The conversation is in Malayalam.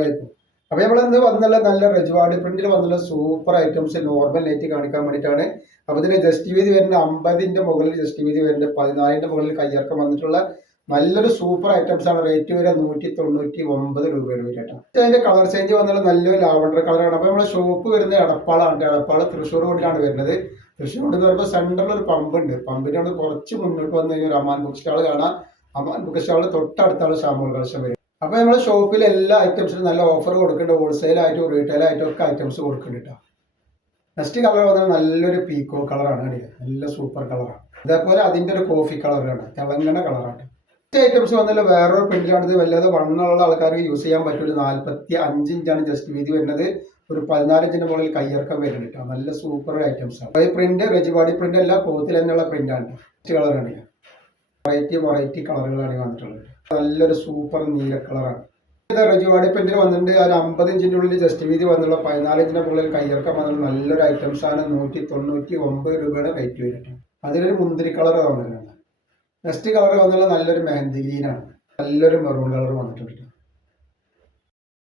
വർഷങ്ങളായിരിക്കും. അപ്പോൾ നമ്മളിന്ന് വന്നുള്ള നല്ല റെജ്വാഡി പ്രിന്റിൽ വന്നുള്ള സൂപ്പർ ഐറ്റംസ് നോർമൽ ലൈറ്റ് കാണിക്കാൻ വേണ്ടിയിട്ടാണ്. അപ്പോൾ ഇതിന് ജസ്റ്റ് വീതി വരുന്ന 50ന്റെ മുകളിൽ ജസ്റ്റ് വീതി വരുന്നത് 14ന്റെ മുകളിൽ കയ്യിറക്കം വന്നിട്ടുള്ള നല്ലൊരു സൂപ്പർ ഐറ്റംസ് ആണ്. റേറ്റ് വരെ 199 രൂപയാണ് വരട്ടോ. അതിന്റെ കളർ ചേഞ്ച് വന്നുള്ള നല്ലൊരു ലാവണ്ടർ കളറാണ്. അപ്പോൾ നമ്മുടെ ഷോപ്പ് വരുന്നത് എടപ്പാളാണ്. എടപ്പാൾ തൃശ്ശൂർ റോഡിലാണ് വരുന്നത്. തൃശ്ശൂർ റോഡ് എന്ന് പറയുമ്പോൾ സെൻട്രൽ ഒരു പമ്പ് ഉണ്ട്. പമ്പിനോട് കുറച്ച് മുന്നോട്ട് വന്നു കഴിഞ്ഞാൽ അമാൻ ബുക്ക് സ്റ്റാൾ കാണാം. അമാൻ ബുക്ക് സ്റ്റാൾ തൊട്ടടുത്താണ് ഷാമൂൾ കളക്ഷൻ വരും. അപ്പോൾ നമ്മുടെ ഷോപ്പിൽ എല്ലാ ഐറ്റംസിനും നല്ല ഓഫർ കൊടുക്കുന്നുണ്ട്. ഹോൾസെയിൽ ആയിട്ടും റീറ്റെയിൽ ആയിട്ടും ഒക്കെ ഐറ്റംസ് കൊടുക്കുന്നുണ്ട്. നെക്സ്റ്റ് കളർ വന്നാൽ നല്ലൊരു പീക്കോ കളറാണ്. നല്ല സൂപ്പർ കളറാണ്. അതേപോലെ അതിൻ്റെ ഒരു കോഫി കളറാണ്, തിളങ്ങണ കളറാണ്. ഐറ്റംസ് വന്നല്ലോ വേറൊരു പ്രിന്റിലാണ്. ഇത് വല്ലാതെ വണ്ണമുള്ള ആൾക്കാർക്ക് യൂസ് ചെയ്യാൻ പറ്റില്ല. 45 ഇഞ്ചാണ് ജസ്റ്റ് വീതി വരുന്നത്. ഒരു 14 ഇഞ്ചിന്റെ മുകളിൽ കയ്യിറക്കം വരുന്നുണ്ട്. നല്ല സൂപ്പർ ഐറ്റംസ് ആണ്. ഈ പ്രിന്റ് റെജിബാഡി പ്രിന്റ് അല്ല, ക്ലോത്തിൽ തന്നെയുള്ള പ്രിന്റാണ്. കളറാണ്, വെറൈറ്റി കളറുകളാണ് വന്നിട്ടുള്ളത്. നല്ലൊരു സൂപ്പർ നീല കളറാണ്. ഇത് റെജിബാഡി പ്രിന്റിൽ വന്നിട്ടുണ്ട്. ഒരു 50 ഇഞ്ചിന്റെ ഉള്ളിൽ ജസ്റ്റ് വീതി വന്നുള്ള 14 ഇഞ്ചിന്റെ മുകളിൽ കയ്യിറക്കം വന്നിട്ടുള്ള നല്ലൊരു ഐറ്റംസ് ആണ്. 199 രൂപയുടെ റേറ്റ് വരുന്നുണ്ട്. അതിലൊരു മുന്തിരി കളർ വന്നിട്ടുണ്ട്. നെക്സ്റ്റ് കളർ വന്നുള്ള നല്ലൊരു മെഹന്തി ഗ്രീനാണ്. നല്ലൊരു മെറൂൺ കളർ വന്നിട്ടുണ്ട്.